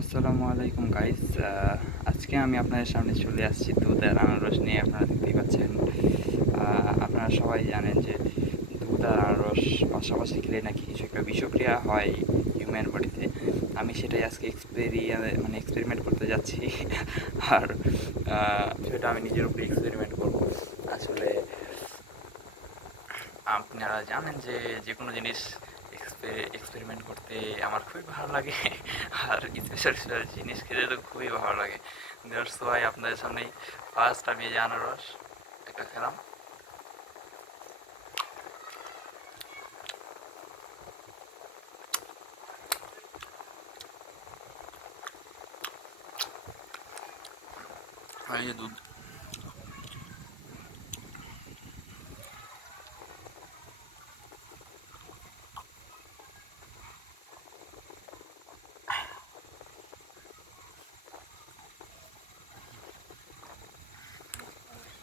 আসসালামু আলাইকুম গাইস। আজকে আমি আপনাদের সামনে চলে আসছি দুধ আর আনারস নিয়ে। আপনারা দেখতেই পাচ্ছেন। আপনারা সবাই জানেন যে দুধ আর আনারস পাশাপাশি খেলে নাকি কিছু একটা বিষক্রিয়া হয় হিউম্যান বডিতে। আমি সেটাই আজকে এক্সপেরিমেন্ট করতে যাচ্ছি। আর সেটা আমি নিজের উপরে এক্সপেরিমেন্ট করব। আসলে আপনারা জানেন যে যে কোনো জিনিস এক্সপেরিমেন্ট করতে আমার খুবই ভালো লাগে। আর স্পেশাল স্পেশাল জিনিস খেতে তো খুবই ভালো লাগে। দ্যাটস ওয়াই আপনাদের সামনেই ফার্স্ট আমি এই যে আনারস একটা খেলাম। আর এই যে দুধ।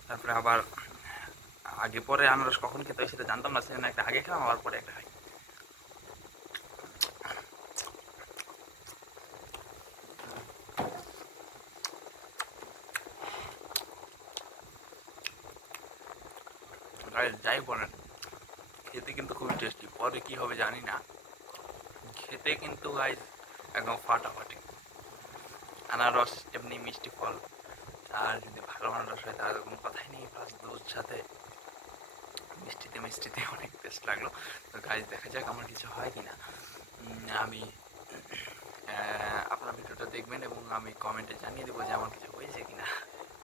তারপরে আবার আগে পরে আনারস কখন খেতে হয় সেটা জানতাম না, সেজন্য একটা আগে খেলাম, আবার পরে একটা খাই। যাই বলেন, খেতে কিন্তু খুবই টেস্টি। পরে কি হবে জানি না, খেতে কিন্তু গাইজ একদম ফাটাফাটি। আনারস এমনি মিষ্টি ফল, আর যদি ভালো আনারস হয় তাহলে কোনো কথাই নেই। প্লাস দুধ সাথে মিষ্টিতে মিষ্টিতে অনেক টেস্ট লাগলো। তো গাইজ দেখা যাক আমার কিছু হয় কি না। আমি আপনার ভিডিওটা দেখবেন এবং আমি কমেন্টে জানিয়ে দেবো যে আমার কিছু হয়েছে কি না।